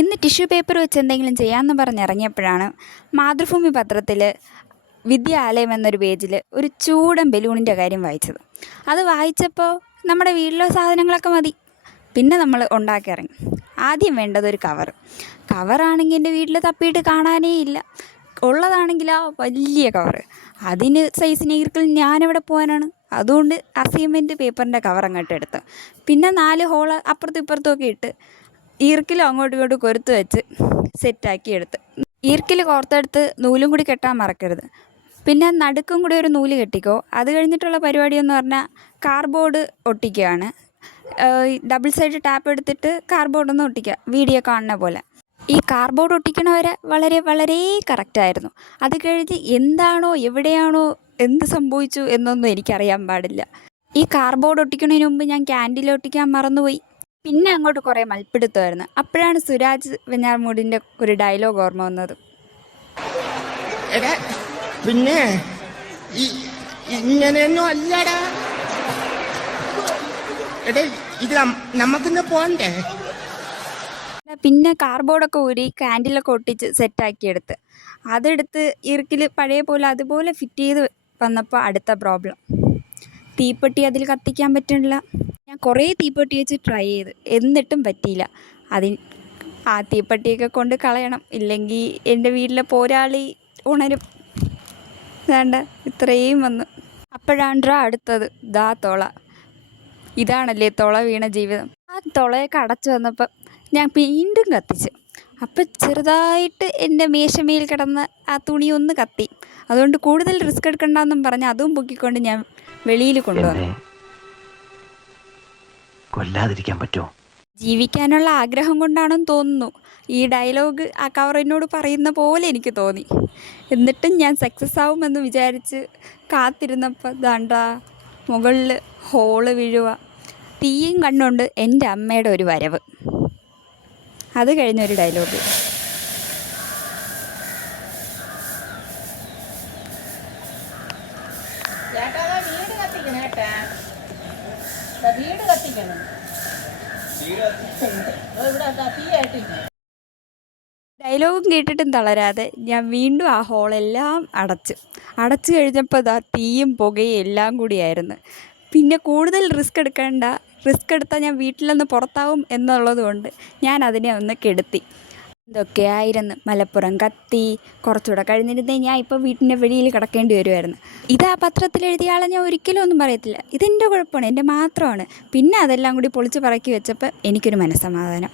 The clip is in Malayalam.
ഇന്ന് ടിഷ്യൂ പേപ്പർ വെച്ച് എന്തെങ്കിലും ചെയ്യാമെന്ന് പറഞ്ഞിറങ്ങിയപ്പോഴാണ് മാതൃഭൂമി പത്രത്തിൽ വിദ്യാലയം എന്നൊരു പേജിൽ ഒരു ചൂടൻ ബലൂണിൻ്റെ കാര്യം വായിച്ചത്. അത് വായിച്ചപ്പോൾ നമ്മുടെ വീട്ടിലെ സാധനങ്ങളൊക്കെ മതി, പിന്നെ നമ്മൾ ഉണ്ടാക്കി ഇറങ്ങി. ആദ്യം വേണ്ടത് ഒരു കവറാണെങ്കിൽ എൻ്റെ വീട്ടിൽ തപ്പിയിട്ട് കാണാനേ ഇല്ല. ഉള്ളതാണെങ്കിലോ വലിയ കവറ്, അതിന് സൈസിന് ഈർക്കിൽ ഞാനെവിടെ പോകാനാണ്. അതുകൊണ്ട് അസൈൻമെൻറ്റ് പേപ്പറിൻ്റെ കവർ അങ്ങോട്ട് എടുത്ത്, പിന്നെ 4 ഹോള് അപ്പുറത്തും ഇപ്പുറത്തും ഒക്കെ ഇട്ട് ഈർക്കിലും അങ്ങോട്ടും ഇങ്ങോട്ടും കൊരുത്ത് വെച്ച് സെറ്റാക്കി എടുത്ത്. ഈർക്കിൽ കോർത്തെടുത്ത് നൂലും കൂടി കെട്ടാൻ മറക്കരുത്. പിന്നെ നടുക്കും കൂടി ഒരു നൂല് കെട്ടിക്കോ. അത് കഴിഞ്ഞിട്ടുള്ള പരിപാടി എന്ന് പറഞ്ഞാൽ കാർഡ്ബോർഡ് ഒട്ടിക്കുകയാണ്. ഡബിൾ സൈഡ് ടാപ്പ് എടുത്തിട്ട് കാർഡ്ബോർഡൊന്ന് ഒട്ടിക്കുക, വീഡിയോ കാണുന്ന പോലെ. ഈ കാർഡ്ബോർഡ് ഒട്ടിക്കണവരെ വളരെ വളരെ കറക്റ്റായിരുന്നു. അത് കഴിഞ്ഞ് എന്താണോ എവിടെയാണോ എന്ത് സംഭവിച്ചു എന്നൊന്നും എനിക്കറിയാൻ പാടില്ല. ഈ കാർഡ്ബോർഡ് ഒട്ടിക്കുന്നതിന് മുമ്പ് ഞാൻ ക്യാൻഡിൽ ഒട്ടിക്കാൻ മറന്നുപോയി. പിന്നെ അങ്ങോട്ട് കുറേ മൽപ്പിടുത്തമായിരുന്നു. അപ്പോഴാണ് സുരാജ് വെഞ്ഞാറമൂടിൻ്റെ ഒരു ഡയലോഗ് ഓർമ്മ വന്നത്. പിന്നെ ഇങ്ങനെയൊന്നും അല്ലടാ, ഇത് നമുക്കിന്ന് പോണ്ടേ. പിന്നെ കാർഡ്ബോർഡൊക്കെ ഊരി ക്യാൻഡിലൊക്കെ ഒട്ടിച്ച് സെറ്റാക്കിയെടുത്ത് അതെടുത്ത് ഇറുക്കിൽ പഴയ പോലെ അതുപോലെ ഫിറ്റ് ചെയ്ത് വന്നപ്പോൾ അടുത്ത പ്രോബ്ലം, തീപ്പെട്ടി അതിൽ കത്തിക്കാൻ പറ്റണില്ല. ഞാൻ കുറേ തീപ്പെട്ടി വെച്ച് ട്രൈ ചെയ്ത്, എന്നിട്ടും പറ്റിയില്ല. ആ തീപ്പെട്ടിയൊക്കെ കൊണ്ട് കളയണം, ഇല്ലെങ്കിൽ എൻ്റെ വീട്ടിലെ പോരാളി ഉണരും. വേണ്ട, ഇത്രയും വന്നു. അപ്പോഴാണ്ട്രാ അടുത്തത് തുള. ഇതാണല്ലേ തുള വീണ ജീവിതം. ആ തുളയൊക്കെ അടച്ചു വന്നപ്പം ഞാൻ വീണ്ടും കത്തിച്ച്. അപ്പം ചെറുതായിട്ട് എൻ്റെ മേശമേൽ കിടന്ന ആ തുണി ഒന്ന് കത്തി. അതുകൊണ്ട് കൂടുതൽ റിസ്ക് എടുക്കണ്ടെന്നും പറഞ്ഞ് അതും പൊക്കിക്കൊണ്ട് ഞാൻ വെളിയിൽ കൊണ്ടുവന്നു. കൊല്ലാതിരിക്കാൻ പറ്റുമോ? ജീവിക്കാനുള്ള ആഗ്രഹം കൊണ്ടാണെന്ന് തോന്നുന്നു. ഈ ഡയലോഗ് ആ കവർ എന്നോട് പറയുന്ന പോലെ എനിക്ക് തോന്നി. എന്നിട്ടും ഞാൻ സക്സസ് ആവുമെന്ന് വിചാരിച്ച് കാത്തിരുന്നപ്പോൾ ദാണ്ടാ മുകളിൽ ഹോള് വീഴുക. തീയും കണ്ടുകൊണ്ട് എൻ്റെ അമ്മയുടെ ഒരു വരവ്. അത് കഴിഞ്ഞൊരു ഡയലോഗ്. ഡയലോഗും കേട്ടിട്ടും തളരാതെ ഞാൻ വീണ്ടും ആ ഹോളെല്ലാം അടച്ചു കഴിഞ്ഞപ്പോൾ തീയും പുകയും എല്ലാം കൂടിയായിരുന്നു. പിന്നെ കൂടുതൽ റിസ്ക് എടുത്താൽ ഞാൻ വീട്ടിൽ നിന്ന് പുറത്താവും എന്നുള്ളത് കൊണ്ട് ഞാൻ അതിനെ ഒന്ന് കെടുത്തി. ഇതൊക്കെയായിരുന്നു. മലപ്പുറം കത്തി. കുറച്ചുകൂടെ കഴിഞ്ഞിരുന്നേ ഞാൻ ഇപ്പോൾ വീട്ടിൻ്റെ വെളിയിൽ കിടക്കേണ്ടി വരുമായിരുന്നു. ഇത് ആ പത്രത്തിൽ എഴുതിയ ആളെ ഞാൻ ഒരിക്കലും ഒന്നും പറയത്തില്ല. ഇതെൻ്റെ കുഴപ്പമാണ്, എൻ്റെ മാത്രമാണ്. പിന്നെ അതെല്ലാം കൂടി പൊളിച്ച് പറക്കി വെച്ചപ്പോൾ എനിക്കൊരു മനസ്സമാധാനം.